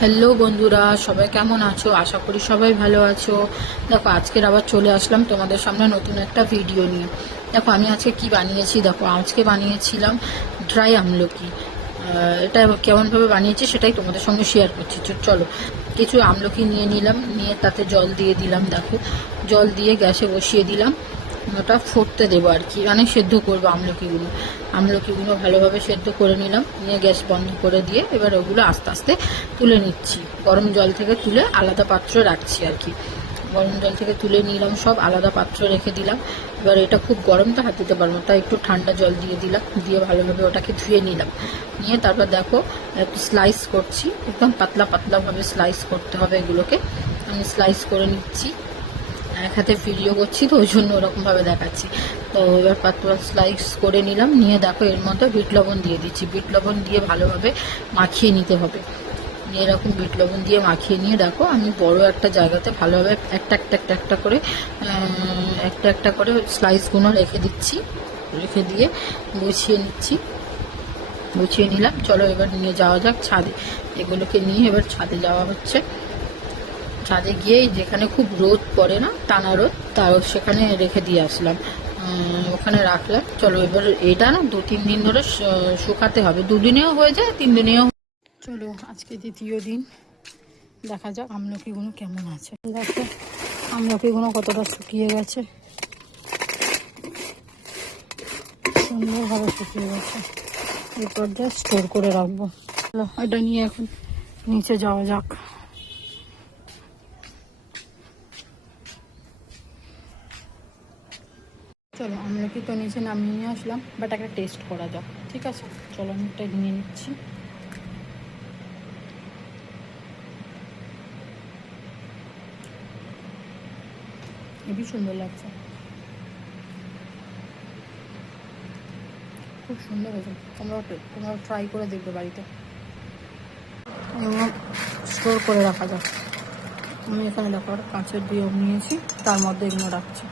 Hello বন্ধুরা, সবাই কেমন আছো? আশা করি সবাই ভালো আছো। দেখো, আজকের আবার চলে আসলাম তোমাদের সামনে নতুন একটা ভিডিও নিয়ে। দেখো, আমি আজকে কি বানিয়েছি। দেখো, আজকে বানিয়েছিলাম ড্রাই আমলকি। এটা কেমনভাবে বানিয়েছি সেটাই তোমাদের সঙ্গে শেয়ার করছি। চলো, কিছু আমলকি নিয়ে নিলাম, নিয়ে তাতে জল দিয়ে দিলাম। দেখো, জল দিয়ে গ্যাসে বসিয়ে দিলাম। ওটা ফুটতে দেবো আর কি, মানে সেদ্ধ করবো আমলকিগুলো ভালোভাবে সেদ্ধ করে নিলাম। নিয়ে গ্যাস বন্ধ করে দিয়ে এবার ওগুলো আস্তে আস্তে তুলে নিচ্ছি। গরম জল থেকে তুলে আলাদা পাত্রে রাখছি আর কি। গরম জল থেকে তুলে নিলাম, সব আলাদা পাত্রে রেখে দিলাম। এবার এটা খুব গরম তো হাত দিতে পারবো, তাই একটু ঠান্ডা জল দিয়ে দিলাম, দিয়ে ভালোভাবে ওটাকে ধুয়ে নিলাম। নিয়ে তারপর দেখো, একটু স্লাইস করছি, একদম পাতলা পাতলাভাবে স্লাইস করতে হবে এগুলোকে। আমি স্লাইস করে নিচ্ছি, এক হাতে ভিডিও করছি তো ওই জন্য ওরকমভাবে দেখাচ্ছি। তো এবার পাতলা স্লাইস করে নিলাম। নিয়ে দেখো, এর মধ্যে বিট লবণ দিয়ে দিচ্ছি। বিট লবণ দিয়ে ভালোভাবে মাখিয়ে নিতে হবে। এরকম বিট লবণ দিয়ে মাখিয়ে নিয়ে দেখো, আমি বড় একটা জায়গাতে ভালোভাবে একটা একটা করে স্লাইসগুলো রেখে দিচ্ছি। রেখে দিয়ে গুছিয়ে নিলাম। চলো এবার নিয়ে যাওয়া যাক ছাদে। এগুলোকে নিয়ে এবার ছাদে যাওয়া হচ্ছে। ছাদে গিয়ে যেখানে খুব রোদ পড়ে না, টানা রোদ, তার সেখানে রেখে দিয়ে আসলাম। ওখানে রাখলাম। চলো এবার এটা না 2-3 দিন ধরে শুকাতে হবে। 2 দিনেও হয়ে যায়, 3 দিনেও। চলো, আজকে দ্বিতীয় দিন। দেখা যাক আমলকিগুলো কেমন আছে। দেখো, আমলকিগুলো কতটা শুকিয়ে গেছে, সুন্দরভাবে শুকিয়ে গেছে। এরপর যা স্টোর করে রাখবো। এটা নিয়ে এখন নিচে যাওয়া যাক। চলো, আমলকি তো নিচে নামিয়ে নিয়ে আসলাম, বাট একটা টেস্ট করা যাক। ঠিক আছে, চলো আমি একটা নিয়ে নিচ্ছি। হেবি সুন্দর লাগছে, খুব সুন্দর হয়েছে। তোমরা ট্রাই করে দেখবে বাড়িতে। এগুলো স্টোর করে রাখা যাক। আমি এখানে দেখো কাঁচের দিয়ে নিয়েছি, তার মধ্যে এগুলো রাখছি।